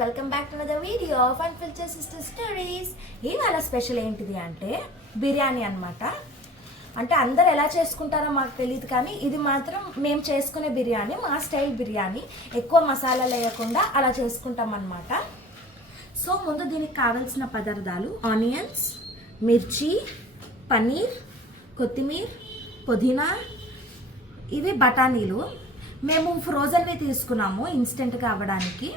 Welcome back to another video fun filcher sister stories. ఇవాళ special ఏంటిది అంటే బిర్యానీ అన్నమాట. అంటే అందరు ఎలా చేసుకుంటారో మాకు తెలియదు, కానీ ఇది మాత్రం మేము చేసుకునే బిర్యానీ, మా స్టైల్ బిర్యానీ. ఎక్కువ మసాలా లేకుండా అలా చేసుకుంటాం అన్నమాట. సో ముందు దీనికి కావాల్సిన పదార్థాలు ఆనియన్స్, మిర్చి, పన్నీర్, కొత్తిమీర, పుదీనా, ఇవి బఠానీలు. మేము ఫ్రోజన్వి తీసుకున్నాము ఇన్స్టెంట్గా అవ్వడానికి.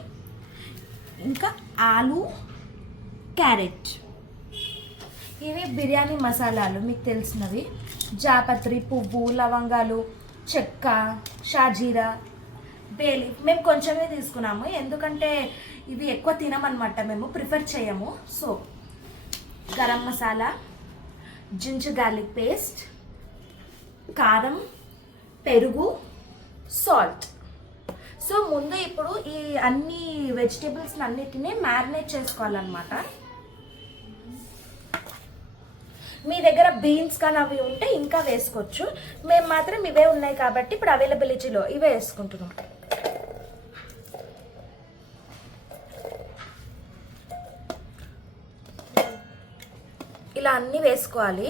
ఇంకా ఆలు, క్యారెట్. ఇవి బిర్యానీ మసాలాలు మీకు తెలిసినవి. జాపత్రి, పువ్వు, లవంగాలు, చెక్క, షాజీరా, బేలి. మేము కొంచెమే తీసుకున్నాము ఎందుకంటే ఇవి ఎక్కువ తినమన్నమాట, మేము ప్రిఫర్ చేయము. So garam masala, ginger garlic paste, కారం, పెరుగు, సాల్ట్. సో ముందు ఇప్పుడు ఈ అన్ని వెజిటేబుల్స్ అన్నిటినీ మ్యారినేట్ చేసుకోవాలన్నమాట. మీ దగ్గర బీన్స్ కానీ అవి ఉంటే ఇంకా వేసుకోవచ్చు. మేము మాత్రం ఇవే ఉన్నాయి కాబట్టి ఇప్పుడు అవైలబిలిటీలో ఇవే వేసుకుంటున్నాం. ఇలా అన్నీ వేసుకోవాలి.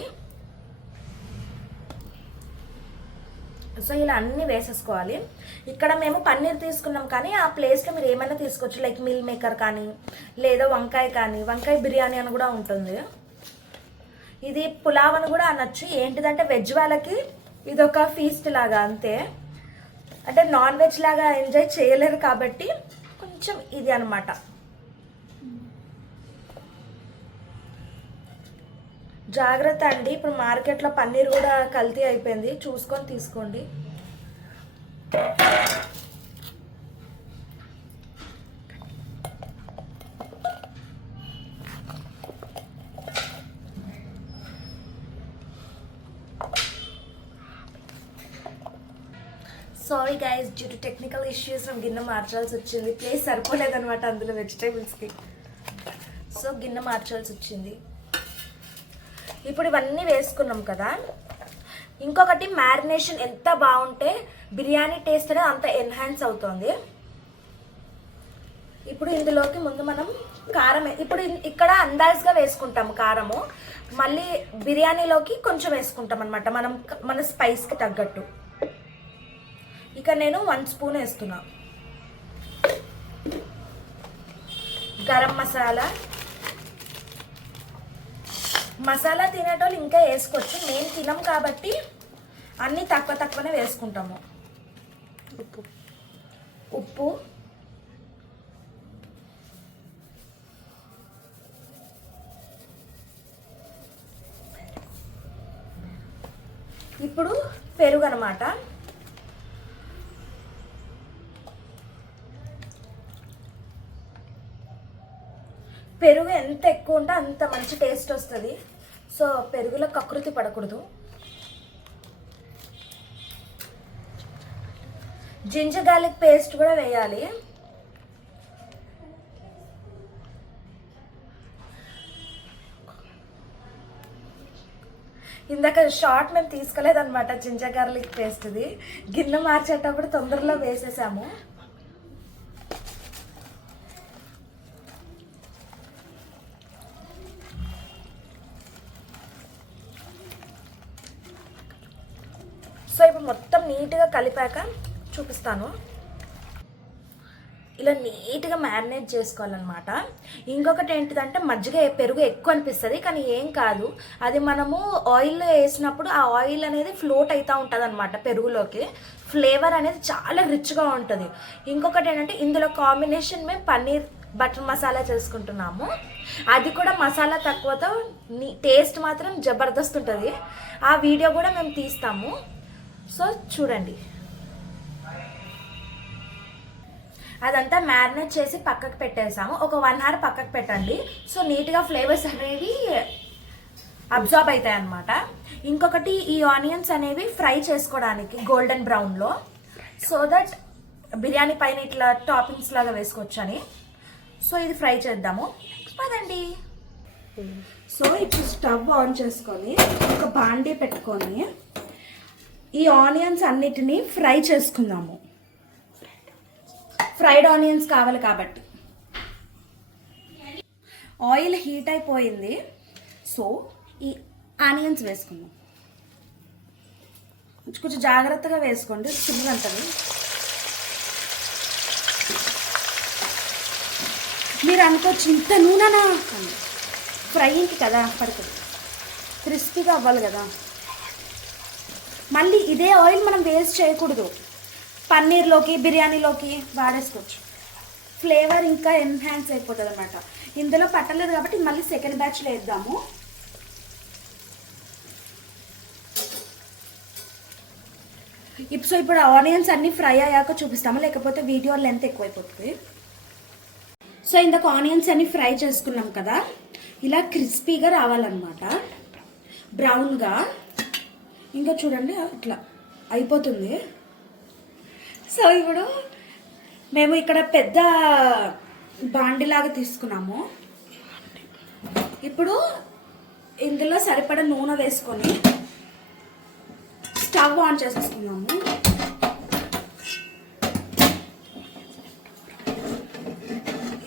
సో ఇలా అన్నీ వేసేసుకోవాలి. ఇక్కడ మేము పన్నీర్ తీసుకున్నాం, కానీ ఆ ప్లేస్లో మీరు ఏమైనా తీసుకోవచ్చు, లైక్ మిల్ మేకర్ కానీ లేదా వంకాయ కానీ. వంకాయ బిర్యానీ అని కూడా ఉంటుంది. ఇది పులావ్ అని కూడా అనొచ్చు. ఏంటిదంటే వెజ్ వాళ్ళకి ఇది ఒక ఫీస్ట్ లాగా అంతే. అంటే నాన్ వెజ్ లాగా ఎంజాయ్ చేయలేరు కాబట్టి కొంచెం ఇది అనమాట. జాగ్రత్త అండి, ఇప్పుడు మార్కెట్లో పన్నీర్ కూడా కల్తీ అయిపోయింది, చూసుకొని తీసుకోండి. Sorry guys, due to technical issues గిన్నె మార్చాల్సి వచ్చింది. ప్లేస్ సరిపోలేదనమాట అందులో వెజిటేబుల్స్కి. సో గిన్నె మార్చాల్సి వచ్చింది. ఇప్పుడు ఇవన్నీ వేసుకున్నాం కదా. ఇంకొకటి, మ్యారినేషన్ ఎంత బాగుంటే బిర్యానీ టేస్ట్ అనేది అంత ఎన్హాన్స్ అవుతుంది. ఇప్పుడు ఇందులోకి ముందు మనం కారం, ఇప్పుడు ఇక్కడ అందాజుగా వేసుకుంటాము కారము, మళ్ళీ బిర్యానీలోకి కొంచెం వేసుకుంటాం అనమాట మనం మన స్పైస్కి తగ్గట్టు. ఇక నేను 1 స్పూన్ వేస్తున్నా. గరం మసాలా. మసాలా తినేటోళ్ళు ఇంకా వేసుకోవచ్చు, మేము తినం కాబట్టి అన్నీ తక్కువనే వేసుకుంటాము. ఉప్పు, ఇప్పుడు పెరుగు అన్నమాట. పెరుగు ఎంత ఎక్కువ ఉంటే అంత మంచి టేస్ట్ వస్తుంది. సో పెరుగులో కకృతి పడకూడదు. జింజర్ గార్లిక్ పేస్ట్ కూడా వేయాలి. ఇందాక షార్ట్ మేము తీసుకోలేదన్నమాట జింజర్ గార్లిక్ పేస్ట్ది. గిన్నె మార్చేటప్పుడు తొందరలో వేసేసాము. సో ఇప్పుడు మొత్తం నీట్గా కలిపాక చూపిస్తాను. ఇలా నీట్గా మ్యారినేట్ చేసుకోవాలన్నమాట. ఇంకొకటి ఏంటిదంటే మజ్జిగ, పెరుగు ఎక్కువ అనిపిస్తుంది, కానీ ఏం కాదు. అది మనము ఆయిల్లో వేసినప్పుడు ఆ ఆయిల్ అనేది ఫ్లోట్ అవుతూ ఉంటుంది అనమాట పెరుగులోకి. ఫ్లేవర్ అనేది చాలా రిచ్గా ఉంటుంది. ఇంకొకటి ఏంటంటే ఇందులో కాంబినేషన్ మేము పన్నీర్ బటర్ మసాలా చేసుకుంటున్నాము. అది కూడా మసాలా తక్కువతో టేస్ట్ మాత్రం జబర్దస్త్ ఉంటుంది. ఆ వీడియో కూడా మేము తీస్తాము, సో చూడండి. అదంతా మ్యారినేట్ చేసి పక్కకు పెట్టేసాము. ఒక 1 అవర్ పక్కకు పెట్టండి. సో నీట్గా ఫ్లేవర్స్ అనేవి అబ్జార్బ్ అవుతాయి అన్నమాట. ఇంకొకటి, ఈ ఆనియన్స్ అనేవి ఫ్రై చేసుకోవడానికి గోల్డెన్ బ్రౌన్లో, సో దట్ బిర్యానీ పైన ఇట్లా టాపింగ్స్ లాగా వేసుకోవచ్చు అని. సో ఇది ఫ్రై చేద్దాము పదండి. సో ఇప్పుడు స్టవ్ ఆన్ చేసుకొని ఒక బాండీ పెట్టుకొని ఈ ఆనియన్స్ అన్నిటినీ ఫ్రై చేసుకుందాము. ఫ్రైడ్ ఆనియన్స్ కావాలి కాబట్టి ఆయిల్ హీట్ అయిపోయింది. సో ఈ ఆనియన్స్ వేసుకుందాం. కొంచెం జాగ్రత్తగా వేసుకోండి, చిన్నదంటది. మీరు అనుకోవచ్చు ఇంత నూనెనా అని. ఫ్రైకి కదా పడుతుంది, క్రిస్పీగా అవ్వాలి కదా. మళ్ళీ ఇదే ఆయిల్ మనం వేస్ట్ చేయకూడదు. పన్నీర్లోకి బిర్యానీలోకి వాడేసుకోవచ్చు. ఫ్లేవర్ ఇంకా ఎన్హాన్స్ అయిపోతుంది అన్నమాట. ఇందులో పట్టలేదు కాబట్టి మళ్ళీ సెకండ్ బ్యాచ్లో వేద్దాము. సో ఇప్పుడు ఆనియన్స్ అన్నీ ఫ్రై అయ్యాక చూపిస్తాము, లేకపోతే వీడియో లెంత్ ఎక్కువైపోతుంది. సో ఇందాక ఆనియన్స్ అన్ని ఫ్రై చేసుకున్నాం కదా, ఇలా క్రిస్పీగా రావాలన్నమాట, బ్రౌన్గా. ఇంకా చూడండి ఇట్లా అయిపోతుంది. సో ఇప్పుడు మేము ఇక్కడ పెద్ద బాండిలాగా తీసుకున్నాము. ఇప్పుడు ఇందులో సరిపడా నూనె వేసుకొని స్టవ్ ఆన్ చేసేసుకున్నాము.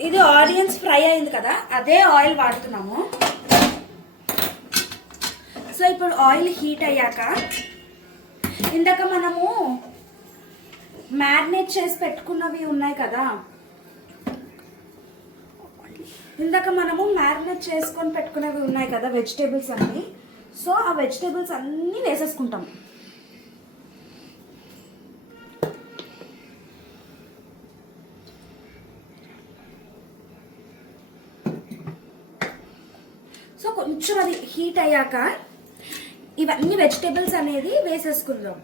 ఇది ఆనియన్స్ ఫ్రై అయింది కదా, అదే ఆయిల్ వాడుతున్నాము. సో ఇప్పుడు ఆయిల్ హీట్ అయ్యాక ఇందాక మనము మ్యారినేట్ చేసి పెట్టుకున్నవి ఉన్నాయి కదా, వెజిటేబుల్స్ అన్నీ. సో ఆ వెజిటేబుల్స్ అన్నీ వేసేసుకుంటాం. సో కొంచెం అది హీట్ అయ్యాక ఇవన్నీ వెజిటేబుల్స్ అనేది వేసేసుకుందాం.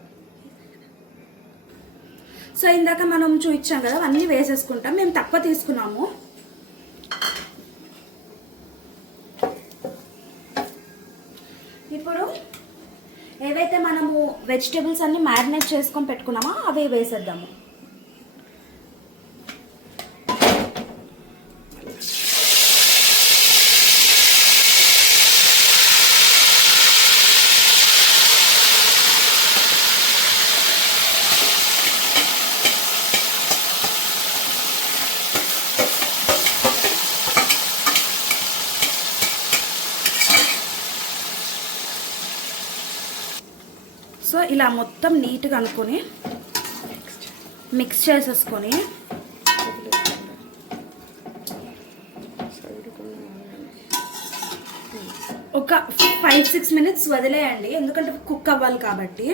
సో ఇందాక మనం చూపించాం కదా, అవన్నీ వేసేసుకుంటాం. మేము తక్కువ తీసుకున్నాము. ఇప్పుడు ఏవైతే మనము వెజిటేబుల్స్ అన్ని మ్యారినేట్ చేసుకొని పెట్టుకున్నామో అవి వేసేద్దాము. సో ఇలా మొత్తం నీట్గా అనుకొని మిక్స్ చేసేసుకొని ఒక 5-6 మినిట్స్ వదిలేయండి, ఎందుకంటే కుక్ అవ్వాలి కాబట్టి.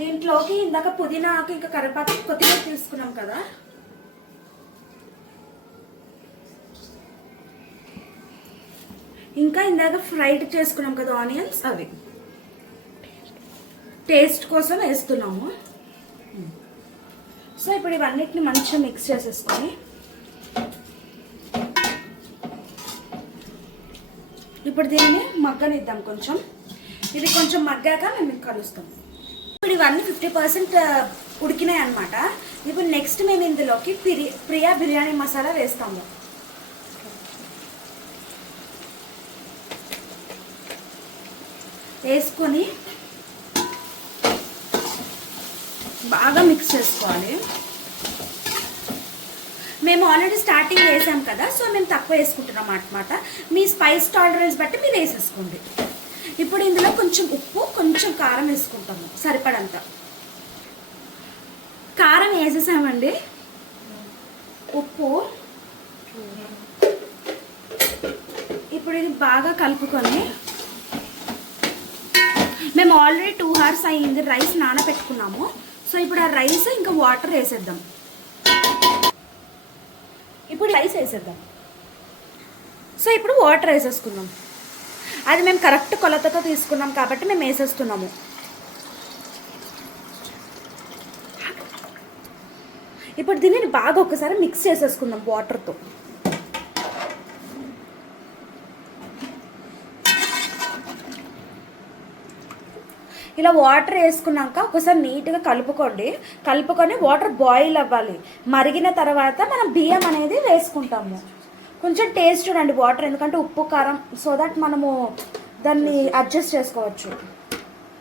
దీంట్లోకి ఇందాక పుదీనాకు ఇంకా కరివేపాకు కొత్తిమీర తీసుకున్నాం కదా, ఇంకా ఇందాక ఫ్రైడ్ చేసుకున్నాం కదా ఆనియన్స్, అవి టేస్ట్ కోసం వేస్తున్నాము. సో ఇప్పుడు ఇవన్నిటిని మంచిగా మిక్స్ చేసేసుకొని ఇప్పుడు దీన్ని మగ్గనిద్దాం కొంచెం. ఇది కొంచెం మగ్గాక మేము కలుస్తాం. ఇప్పుడు ఇవన్నీ 50% ఉడికినాయి అన్నమాట. ఇప్పుడు నెక్స్ట్ మేము ఇందులోకి ప్రియా బిర్యానీ మసాలా వేస్తాము. వేసుకొని బాగా మిక్స్ చేసుకోవాలి. మేము ఆల్రెడీ స్టార్టింగ్ వేసాం కదా, సో మేము తక్కువ వేసుకుంటున్నాం అన్నమాట. మీ స్పైస్ టాలరెన్స్ బట్టి మీరు వేసేసుకోండి. ఇప్పుడు ఇందులో కొంచెం ఉప్పు, కొంచెం కారం వేసుకుంటాము, సరిపడంత కారం వేసేసామండి. ఉప్పు ఇప్పుడు ఇది బాగా కలుపుకొని, మేము ఆల్రెడీ 2 hours అయ్యింది రైస్ నానబెట్టుకున్నాము. సో ఇప్పుడు ఆ రైస్ ఇంకా వాటర్ వేసేద్దాం. ఇప్పుడు రైస్ వేసేద్దాం. సో ఇప్పుడు వాటర్ వేసేసుకుందాం. అది మేము కరెక్ట్ కొలతతో తీసుకున్నాం కాబట్టి మేము వేసేస్తున్నాము. ఇప్పుడు దీనిని బాగా ఒకసారి మిక్స్ చేసేసుకుందాం వాటర్తో. ఇలా వాటర్ వేసుకున్నాక ఒకసారి నీట్గా కలుపుకొని వాటర్ బాయిల్ అవ్వాలి. మరిగిన తర్వాత మనం బియ్యం అనేది వేసుకుంటాము. కొంచెం టేస్ట్ చూడండి వాటర్, ఎందుకంటే ఉప్పు కారం, సో దట్ మనము దాన్ని అడ్జస్ట్ చేసుకోవచ్చు.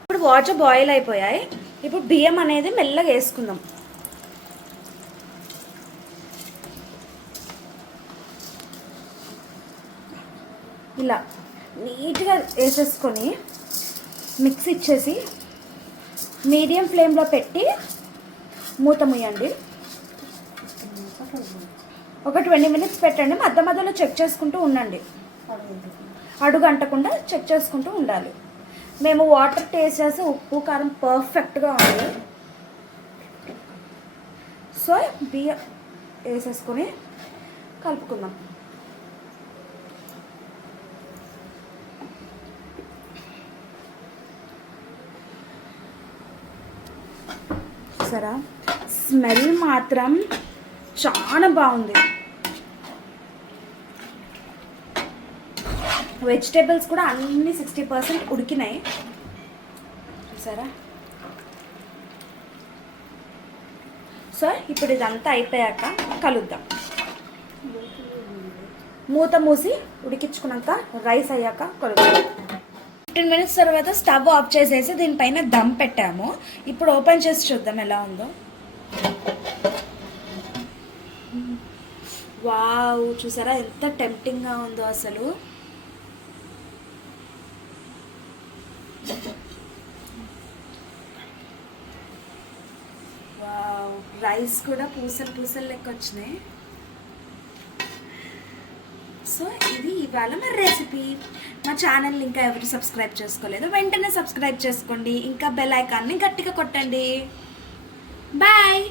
ఇప్పుడు వాటర్ బాయిల్ అయిపోయాయి. ఇప్పుడు బియ్యం అనేది మెల్లగా వేసుకుందాం. ఇలా నీట్గా వేసేసుకొని మిక్స్ ఇచ్చేసి మీడియం ఫ్లేమ్లో పెట్టి మూత ముయ్యండి. ఒక 20 మినిట్స్ పెట్టండి. మధ్య మధ్యలో చెక్ చేసుకుంటూ ఉండండి, అడుగు అంటకుండా చెక్ చేసుకుంటూ ఉండాలి. మేము వాటర్ టేస్ట్ చేసి ఉప్పు కారం పర్ఫెక్ట్గా ఉంది. సో బియ్యం వేసేసుకొని కలుపుకుందాం. సరే, స్మెల్ మాత్రం చాలా బాగుంది. వెజిటేబుల్స్ కూడా అన్నీ 60% ఉడికినాయి చూసారా. సో ఇప్పుడు ఇదంతా అయిపోయాక కలుద్దాం. మూత మూసి ఉడికించుకున్నాక రైస్ అయ్యాక కలుద్దాం. 15 మినిట్స్ తర్వాత స్టవ్ ఆఫ్ చేసేసి దీనిపైన దమ్ పెట్టాము. ఇప్పుడు ఓపెన్ చేసి చూద్దాం ఎలా ఉందో. వావ్, చూసారా ఎంత టెంప్టింగ్గా ఉందో అసలు. వావ్, రైస్ కూడా పూసలు పూసలు లెక్క వచ్చినాయి. సో ఇది ఇవాళ మన రెసిపీ. మా ఛానల్ ఇంకా ఎవరు సబ్స్క్రైబ్ చేసుకోలేదు, వెంటనే సబ్స్క్రైబ్ చేసుకోండి. ఇంకా బెల్ ఐకాన్ని గట్టిగా కొట్టండి. బాయ్.